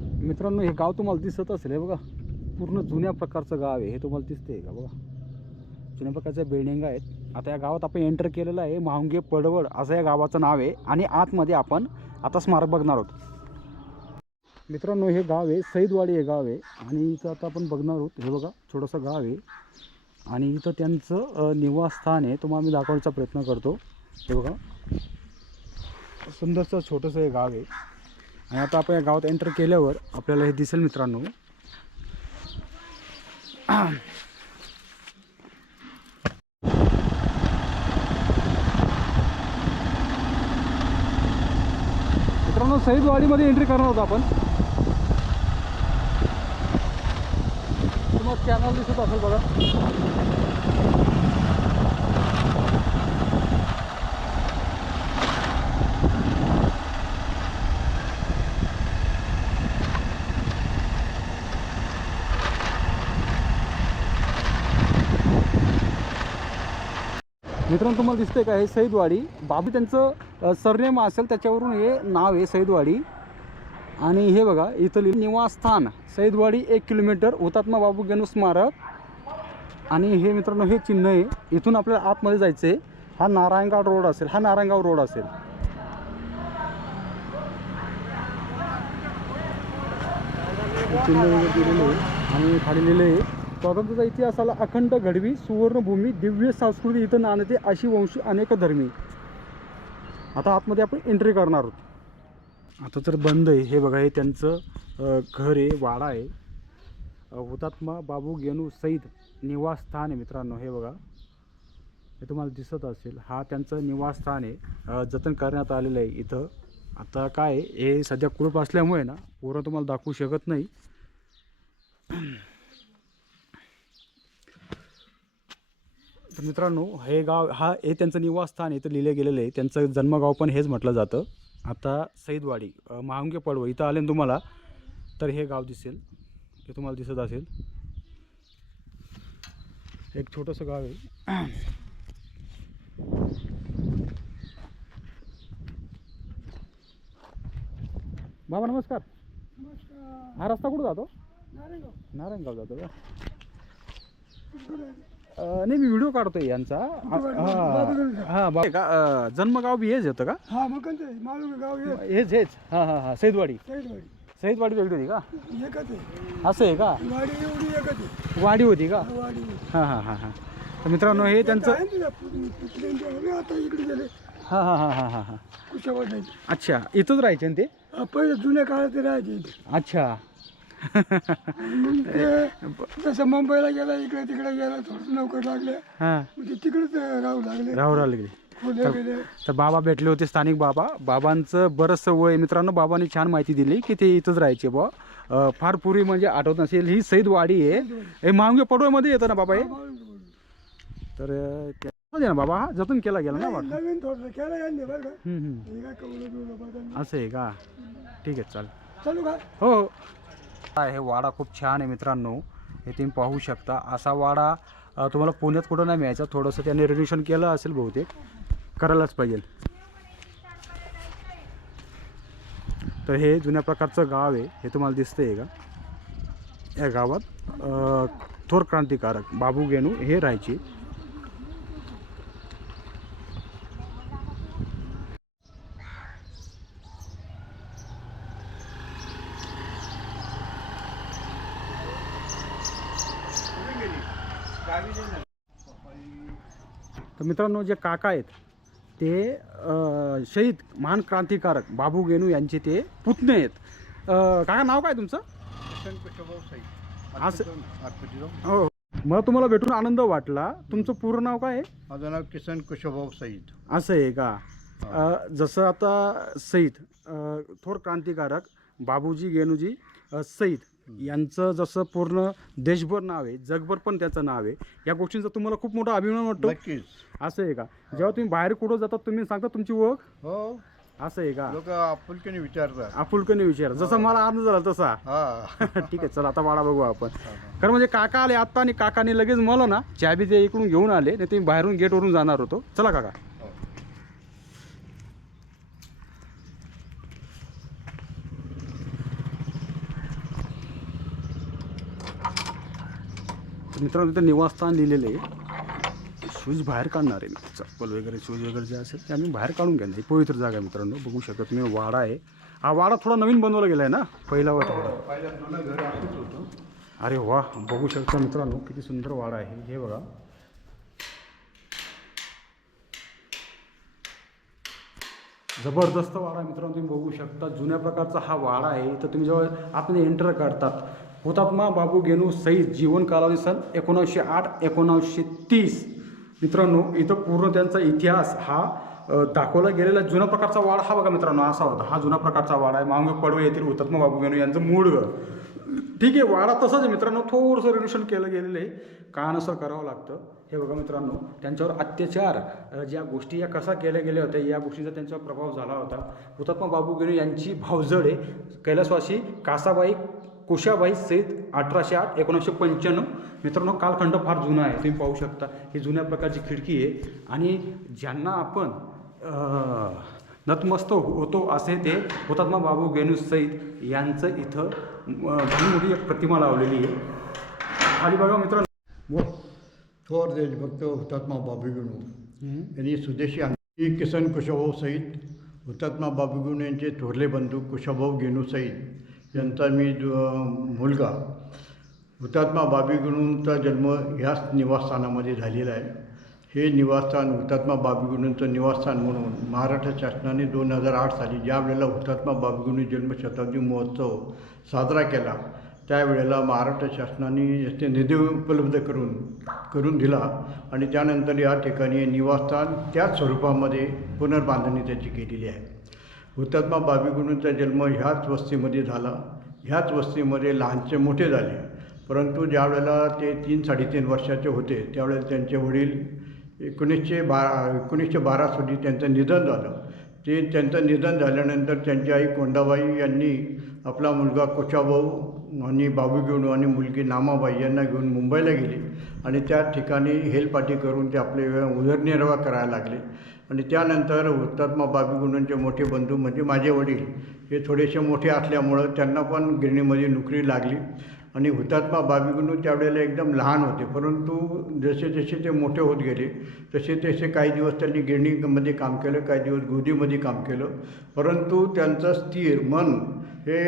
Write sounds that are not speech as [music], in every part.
मित्रांनो हे गाव तुम्हाला दिसत असेल हे बघा. पूर्ण जुन्या प्रकारचं गाव आहे हे तुम्हाला दिसते का बघा? जुन्या प्रकारच्या बिल्डिंग आहेत. आता या गावात आपण एंटर केलेलं आहे महांगे पडवळ असं या गावाचं नाव आहे. आणि आतमध्ये आपण आता स्मारक बघणार आहोत. मित्रांनो हे गाव आहे सईदवाडी हे गाव आहे. आणि इथं आता आपण बघणार आहोत हे बघा छोटंसं गाव आहे. आणि इथं त्यांचं निवासस्थान आहे तुम्हाला मी दाखवण्याचा प्रयत्न करतो. हे बघा. सुंदरचं छोटंसं हे गाव आहे. आणि आता आपण या गावात एंटर केल्यावर आपल्याला हे दिसेल मित्रांनो. मित्रांनो सईदवाडीमध्ये एंट्री करणार होतो आपण. तुम्हाला चॅनल दिसत असेल बघा. मित्रांनो तुम्हाला दिसतंय का? हे सईदवाडी. बाबी त्यांचं सरनेम असेल त्याच्यावरून हे नाव आहे सईदवाडी. आणि हे बघा इथं लिहिलं निवासस्थान सईदवाडी एक किलोमीटर हुतात्मा बाबू गेनू स्मारक. आणि हे मित्रांनो हे चिन्ह आहे. इथून आपल्याला आतमध्ये जायचं आहे हा नारायणगाव रोड असेल हा नारायणगाव रोड असेल. चिन्ह दिलेलं आहे. आणि खाली लिहिलं आहे स्वातंत्र्याचा इतिहासाला अखंड घडवी सुवर्णभूमी दिव्य संस्कृती इथं नाणते अशी वंशी अनेक धर्मी. आता आतमध्ये आपण एंट्री करणार आहोत. आता तर बंद आहे. हे बघा हे त्यांचं घर आहे वाडा आहे. हुतात्मा बाबू गेनू सईद निवासस्थान आहे मित्रांनो. हे बघा हे तुम्हाला दिसत असेल. हा त्यांचं निवासस्थान आहे. जतन करण्यात आलेलं आहे इथं. आता काय आहे, हे सध्या कुरूप असल्यामुळे ना पोरं तुम्हाला दाखवू शकत नाही. तर मित्रांनो हे गाव हा हे त्यांचं निवासस्थान इथं लिहिलं गेलेलं आहे. त्यांचं जन्मगाव पण हेच म्हटलं जातं. आता सईदवाडी महांगे पडवळ इथं आले ना तुम्हाला तर हे गाव दिसेल. हे तुम्हाला दिसत असेल. एक छोटंसं गाव आहे. बाबा नमस्कार. हा रस्ता कुठं जातो? नारायणगाव जातो का? नाही मी व्हिडिओ काढतोय यांचा. हा हा. बा- का अ, जन्मगाव बी हेच येतं का? हा मग कोणते मालूम गाव हे. हेच हेच. हां हां हां. सईदवाडी साईडवाडी सईदवाडी वेगळी होती का? एकच आहे. असं आहे का? वाडी एवढी एकच आहे. वाडी होती का? वाडी हां हां हां हां. तर मित्रांनो हे त्यांचं आहे ना तुझ्या पु- पुतण्यांच्या वगैरे आता इकडे गेले. हां हां हां हां हां. हां अच्छा इथंच राहायचे ना ते? हा, पहिले जुन्या काळात ते राहायचे इथे. अच्छा. मग ते जसं मुंबईला गेला इकडे तिकडे गेला थोडं नोकर लागले. हां. मग ते तिकडेच राहू लागले. राहू गेले. तर बाबा भेटले होते स्थानिक बाबा. बाबांचं बरंचसं वय मित्रांनो बाबांनी छान माहिती दिली की ते इथंच राहायचे बा अं, फार पूर्वी म्हणजे आठवत नसेल. ही सईदवाडी आहे. हे महांगे पडवळमध्ये येतं ना बाबा हे? तर अं, त्या- आहे ना बाबा? हा जतन केला गेला ना वाटतं? नवीन थोडं केलं यांनी बरं का. हम्म, हम्म. हे काय कवलं बिवलं बदललं. असं आहे का? ठीक आहे चालेल. चालू का? हो हो. हे वाडा खूप छान आहे मित्रांनो. हे तुम्ही पाहू शकता. असा वाडा तुम्हाला पुण्यात कुठं नाही मिळायचा. थोडंसं त्याने रिनोव्हेशन केलं असेल बहुतेक. करायलाच पाहिजे. तर हे जुन्या प्रकारचं गाव आहे. हे तुम्हाला दिसतं आहे का? या गावात थोर क्रांतिकारक बाबू गेनू हे राहायचे. तर मित्रांनो जे काका आहेत ते शहीद महान क्रांतिकारक बाबू गेनू यांचे ते पुतणे आहेत. काका नाव काय तुमचं? असं हो मला तुम्हाला भेटून आनंद वाटला. तुमचं पूर्ण नाव काय आहे? माझं नाव किसन कुशभाऊ सईद. असं आहे का? अ, जसं आता सईद अ, थोर क्रांतिकारक बाबूजी गेनूजी अ, सईद. यांचं जसं पूर्ण देशभर नाव आहे जगभर पण त्याचं नाव आहे या गोष्टींचा तुम्हाला खूप मोठा अभिमान वाटतो. नक्कीच. असं आहे का? जेव्हा तुम्ही बाहेर कुठं जातात तुम्ही सांगता तुमची ओळख? हो. असं आहे का? लोक आपुलकीने विचारतात. आपुलकने विचार जसा मला आनंद झाला तसा. हा. [laughs] ठीक आहे चला आता वाडा बघू आपण. कारण म्हणजे काका आले आत्ता आणि काकाने लगेच मला ना चाबी ते इकडून घेऊन आले नाही तुम्ही बाहेरून गेटवरून जाणार होतो. चला काका. तर मित्रांनो तिथं निवासस्थान लिहिलेलं आहे. शूज बाहेर काढणार आहे मी. चप्पल वगैरे शूज वगैरे जे असेल ते आम्ही बाहेर काढून घेणार ही पवित्र जागा आहे मित्रांनो बघू शकत तुम्ही वाडा आहे. हा वाडा थोडा नवीन बनवला गेला आहे ना पहिला होता थोडा पहिल्या होतं अरे वा बघू शकता मित्रांनो किती सुंदर वाडा आहे. हे बघा. जबरदस्त वाडा मित्रांनो तुम्ही बघू शकता. जुन्या प्रकारचा हा वाडा आहे. तर तुम्ही जेव्हा आपण एंटर करतात हुतात्मा बाबू गेनू सईद जीवन कालावधी सन एकोणीसशे आठ एकोणीसशे तीस. मित्रांनो इथं पूर्ण त्यांचा इतिहास हा दाखवला गेलेला जुन्या प्रकारचा वाडा हा बघा मित्रांनो असा होता. हा जुना प्रकारचा वाडा आहे. मांग पडवे येथील हुतात्मा बाबू गेनू यांचं मूळ ठीक आहे वाडा तसाच आहे मित्रांनो. थोडंसं रिनोव्हेशन केलं गेलेलं आहे. काळानुसार करावं लागतं? हे बघा मित्रांनो त्यांच्यावर अत्याचार ज्या गोष्टी या कसा केल्या गेल्या होत्या या गोष्टीचा त्यांच्यावर प्रभाव झाला होता. हुतात्मा बाबू गेनू यांची भावजड आहे. कैलासवासी कासाबाई कुशाबाई सईद अठराशे आठ एकोणीसशे पंच्याण्णव. मित्रांनो कालखंड फार जुना आहे. तुम्ही पाहू शकता ही जुन्या प्रकारची खिडकी आहे. आणि ज्यांना आपण नतमस्त होतो असे ते हुतात्मा बाबू गेनू सईद यांचं इथं मोठी एक प्रतिमा लावलेली आहे. खाली बघा मित्रांनो. थोर देशभक्त हुतात्मा बाबूगुणू यांनी स्वदेशी आणली किसन कुशाभाऊ सहित हुतात्मा बाबूगुणू यांचे थोरले बंधू कुशाभाऊ गेनू सहित यांचा मी जो मुलगा. हुतात्मा बाबीगुणूंचा जन्म ह्याच निवासस्थानामध्ये झालेला आहे. हे निवासस्थान हुतात्मा बाबीगुणूंचं निवासस्थान म्हणून महाराष्ट्र शासनाने दोन हजार आठ साली ज्या वेळेला हुतात्मा बाबीगुणी जन्मशताब्दी महोत्सव साजरा केला त्यावेळेला महाराष्ट्र शासनाने याचे निधी उपलब्ध करून करून दिला आणि त्यानंतर या ठिकाणी निवासस्थान त्याच स्वरूपामध्ये पुनर्बांधणी त्याची केलेली आहे. हुतात्मा बाबीगुणूंचा जन्म ह्याच वस्तीमध्ये झाला. ह्याच वस्तीमध्ये लहानचे मोठे झाले. परंतु ज्यावेळेला ते तीन साडेतीन वर्षाचे होते त्यावेळेला त्यांचे वडील एकोणीसशे बारा एकोणीसशे बारा साली त्यांचं निधन झालं. ते त्यांचं निधन झाल्यानंतर त्यांची आई कोंडाबाई यांनी आपला मुलगा कोचाभाऊ आणि बाबू घेऊन आणि मुलगी नामाबाई यांना घेऊन मुंबईला गेली आणि त्या ठिकाणी हेलपाटी करून ते आपले उदरनिर्वाह करायला लागले. आणि त्यानंतर हुतात्मा बाबी गुंडूंचे मोठे बंधू म्हणजे माझे वडील हे थोडेसे मोठे असल्यामुळं त्यांना पण गिरणीमध्ये नोकरी लागली. आणि हुतात्मा बाबी गुंडू त्यावेळेला एकदम लहान होते परंतु जसे जसे ते मोठे होत गेले तसे तसे काही दिवस त्यांनी गिरणीमध्ये काम केलं काही दिवस गोदीमध्ये काम केलं. परंतु त्यांचं स्थिर मन हे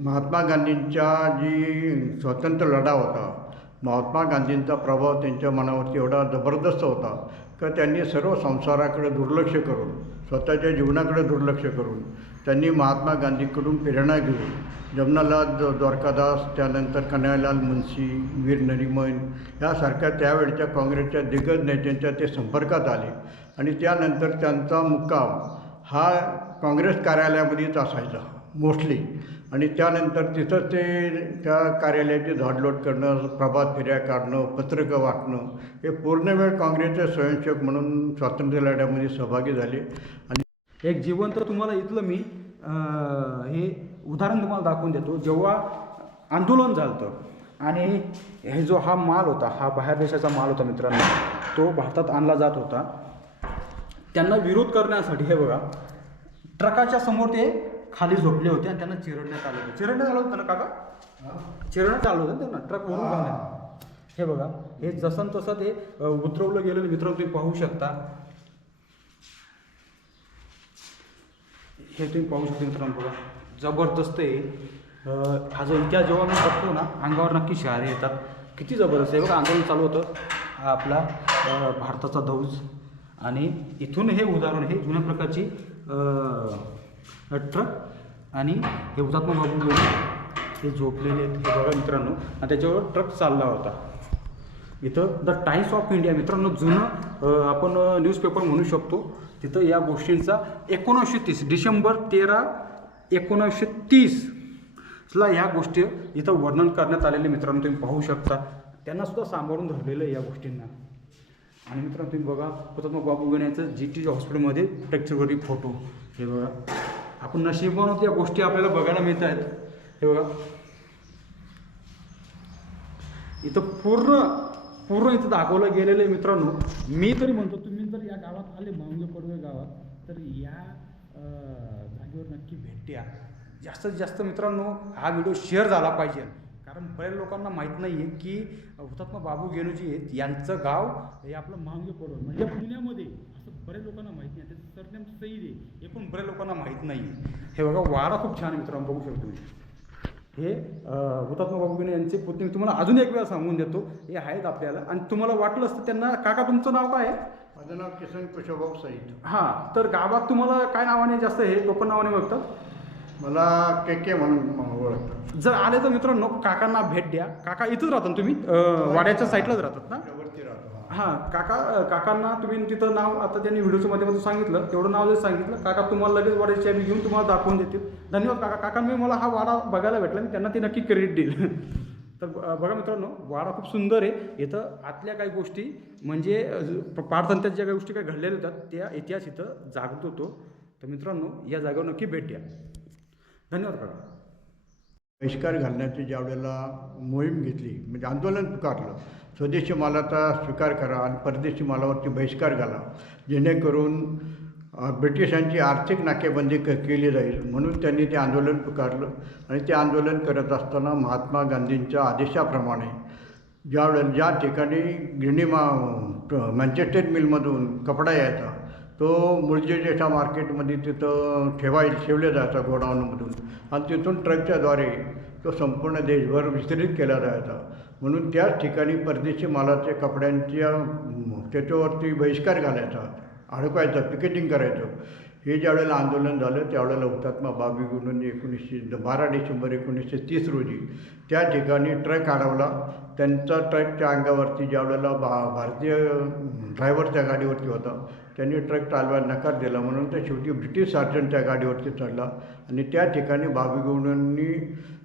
महात्मा गांधींच्या जी स्वातंत्र्य लढा होता महात्मा गांधींचा प्रभाव त्यांच्या मनावरती एवढा जबरदस्त होता का त्यांनी सर्व संसाराकडे दुर्लक्ष करून स्वतःच्या जीवनाकडे दुर्लक्ष करून त्यांनी महात्मा गांधीकडून प्रेरणा घेऊन जमनालाल द- द्वारकादास त्यानंतर कन्हैयालाल मुन्शी वीर नरिमन यासारख्या त्यावेळच्या काँग्रेसच्या दिग्गज नेत्यांच्या ते संपर्कात आले. आणि त्यानंतर त्यांचा मुक्काम हा काँग्रेस कार्यालयामध्येच असायचा. मोस्टली. आणि त्यानंतर तिथं ते त्या कार्यालयाची झाडलोट करणं प्रभात फेऱ्या काढणं पत्रकं वाटणं हे पूर्ण वेळ काँग्रेसचे स्वयंसेवक म्हणून स्वातंत्र्य लढ्यामध्ये सहभागी झाले. आणि एक जिवंत तुम्हाला इथलं मी हे उदाहरण तुम्हाला दाखवून देतो. जेव्हा आंदोलन झालं आणि हे जो हा माल होता हा बाहेर देशाचा माल होता मित्रांनो तो भारतात आणला जात होता त्यांना विरोध करण्यासाठी हे बघा ट्रकाच्या समोर ते खाली झोपले होते आणि त्यांना चिरडण्यात आलं होतं. चिरडण्यात आलं होतं ना काका? चिरडण्यात आलं होतं ना त्यांना? ट्रक वरून घालण्यात हे बघा हे जसं तसं ते उतरवलं गेलेलं मित्रांनो तुम्ही पाहू शकता. हे तुम्ही पाहू शकता मित्रांनो बघा. जबरदस्त आहे. हा जो इतिहास जेव्हा मी बघतो ना अंगावर नक्की शहारे येतात. किती जबरदस्त आहे. बघा आंदोलन चालू होतं. आपला भारताचा ध्वज आणि इथून हे उदाहरण हे जुन्या प्रकारची ट्रक आणि हे हुतात्मा बाबू हे झोपलेले आहेत. हे बघा मित्रांनो. आणि त्याच्यावर ट्रक चालला होता. इथं द टाइम्स ऑफ इंडिया. मित्रांनो जुनं आपण न्यूजपेपर म्हणू शकतो. तिथं या गोष्टींचा एकोणीसशे तीस डिसेंबर तेरा एकोणीसशे तीसला या गोष्टी इथं वर्णन करण्यात आलेले मित्रांनो तुम्ही पाहू शकता. त्यांना सुद्धा सांभाळून धरलेलं आहे या गोष्टींना. आणि मित्रांनो तुम्ही बघा हुतात्मा बाबू गण्याचं जी टी हॉस्पिटलमध्ये फ्रॅक्चरवरील फोटो हे बघा. आपण नशिबानं या गोष्टी आपल्याला बघायला मिळत आहेत हे बघा. इथं पूर्ण पूर्ण इथं दाखवलं गेलेलं आहे मित्रांनो. मी तरी म्हणतो तुम्ही जर या गावात आले मांगे पडवे गावात तर या जागेवर नक्की भेट द्या. जास्तीत जास्त मित्रांनो हा व्हिडिओ शेअर झाला पाहिजे. कारण बऱ्याच लोकांना माहीत नाही आहे की हुतात्मा बाबू गेनूजी आहेत यांचं गाव हे आपलं महांगे पडवळ म्हणजे पुण्यामध्ये असं बऱ्याच लोकांना माहीत नाही. त्याचं सरनेम सईद आहे. हे पण बऱ्याच लोकांना माहीत नाही आहे हे बघा वारा खूप छान मित्रांनो बघू शकतो हे हुतात्मा बाबू गेनू यांचे पुतणे. मी तुम्हाला अजून एक वेळा सांगून देतो. हे आहेत आपल्याला. आणि तुम्हाला वाटलं असतं त्यांना काका तुमचं नाव काय आहे? माझं नाव किसन कुशभाऊ सईद. हां तर गावात तुम्हाला काय नावाने जास्त हे टोपण नावाने बघतात मला के के म्हणून ओळखतात. जर आले तर मित्रांनो काकांना भेट द्या. काका इथंच राहतात ना तुम्ही? अं, वाड्याच्या साईडलाच राहतात. ना? वरती राहतो हा. हां काका काकांना तुम्ही तिथं नाव आता त्यांनी व्हिडिओच्या माध्यमातून सांगितलं तेवढं नाव जर सांगितलं काका तुम्हाला लगेच वाड्याची चाबी घेऊन तुम्हाला दाखवून देतील. धन्यवाद काका. काकांनी मला हा वाडा बघायला भेटला मी त्यांना ती नक्की क्रेडिट देईल. [laughs] तर अं, बघा मित्रांनो वाडा खूप सुंदर आहे. इथं आतल्या काही गोष्टी म्हणजे अं, पारतंत्र्यात ज्या काही गोष्टी काही घडलेल्या होत्या त्या इतिहास इथं जागृत होतो. तर मित्रांनो या जागेवर नक्की भेट द्या. धन्यवाद काका. बहिष्कार घालण्याची ज्या वेळेला मोहीम घेतली म्हणजे आंदोलन पुकारलं स्वदेशी मालाचा स्वीकार करा आणि परदेशी मालावरती बहिष्कार घाला जेणेकरून ब्रिटिशांची आर्थिक नाकेबंदी क केली जाईल. म्हणून त्यांनी ते आंदोलन पुकारलं आणि ते आंदोलन करत असताना महात्मा गांधींच्या आदेशाप्रमाणे ज्यावेळेला ज्या ठिकाणी गिरणी मा मँचेस्टर मिलमधून कपडा यायचा तो मुळजेजेठा मार्केटमध्ये तिथं ठेवाय ठेवले जायचा गोडाऊनमधून. आणि तिथून ट्रकच्याद्वारे तो संपूर्ण देशभर वितरित केला जायचा. म्हणून त्याच ठिकाणी परदेशी मालाचे कपड्यांच्या त्याच्यावरती बहिष्कार घालायचा अडकवायचं पिकेटिंग करायचं. हे ज्यावेळेला आंदोलन झालं त्यावेळेला हुतात्मा बाबी गुणून एकोणीसशे बारा डिसेंबर एकोणीसशे तीस रोजी त्या ठिकाणी ट्रक अडवला. त्यांचा ट्रकच्या अंगावरती ज्या वेळेला भा भारतीय ड्रायव्हर त्या गाडीवरती होता त्यांनी ट्रक चालवायला नकार दिला म्हणून त्या शेवटी ब्रिटिश सार्जंट त्या गाडीवरती चढला. आणि त्या ठिकाणी बाबी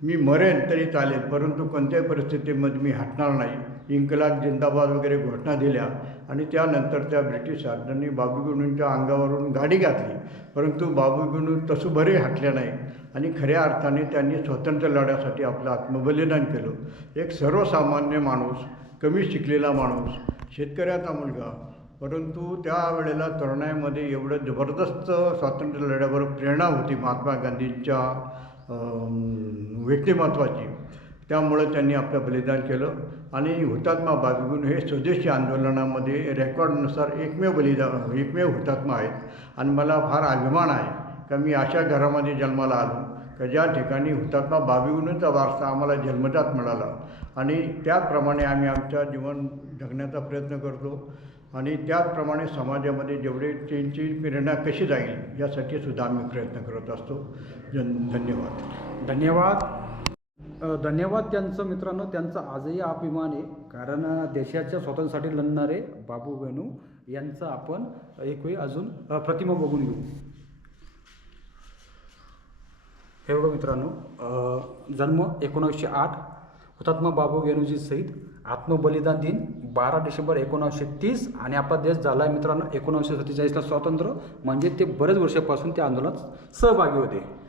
मी मरेन तरी चालेल परंतु कोणत्याही परिस्थितीमध्ये मी हटणार नाही. इन्कलाब जिंदाबाद वगैरे घोषणा दिल्या आणि त्यानंतर त्या ब्रिटिश सार्जंटनी बाबीगुणूंच्या अंगावरून गाडी घातली. परंतु बाबू तसं बरे हटले नाही आणि खऱ्या अर्थाने त्यांनी स्वातंत्र्य लढ्यासाठी आपलं आत्मबलिदान केलं. एक सर्वसामान्य माणूस कमी शिकलेला माणूस शेतकऱ्याचा मुलगा परंतु त्यावेळेला तरुणाईमध्ये एवढं जबरदस्त स्वातंत्र्य लढ्यावर प्रेरणा होती महात्मा गांधींच्या व्यक्तिमत्वाची. त्यामुळं त्यांनी आपलं बलिदान केलं. आणि हुतात्मा बाबीगुण हे स्वदेशी आंदोलनामध्ये रेकॉर्डनुसार एकमेव बलिदान एकमेव हुतात्मा आहेत. आणि मला फार अभिमान आहे का मी अशा घरामध्ये जन्माला आलो का ज्या ठिकाणी हुतात्मा बाबीगुणचा वारसा आम्हाला जन्मजात मिळाला. आणि त्याप्रमाणे आम्ही आमच्या जीवन जगण्याचा प्रयत्न करतो. आणि त्याचप्रमाणे समाजामध्ये जेवढे त्यांची प्रेरणा कशी जाईल यासाठी सुद्धा आम्ही प्रयत्न करत असतो. जन धन्यवाद. धन्यवाद. धन्यवाद त्यांचं मित्रांनो. त्यांचा आजही अभिमान आहे. कारण देशाच्या स्वातंत्र्यासाठी लढणारे बाबू वेणू यांचं आपण एक वेळ अजून प्रतिमा बघून घेऊ. हे बघा मित्रांनो. जन्म एकोणीसशे आठ. हुतात्मा बाबू गेनुजी सहित आत्मबलिदान दिन बारा डिसेंबर एकोणावीसशे तीस आणि आपला देश झाला आहे मित्रांनो एकोणावीसशे सत्तेचाळीसला स्वातंत्र्य. म्हणजे ते बरेच वर्षापासून त्या आंदोलनात सहभागी होते.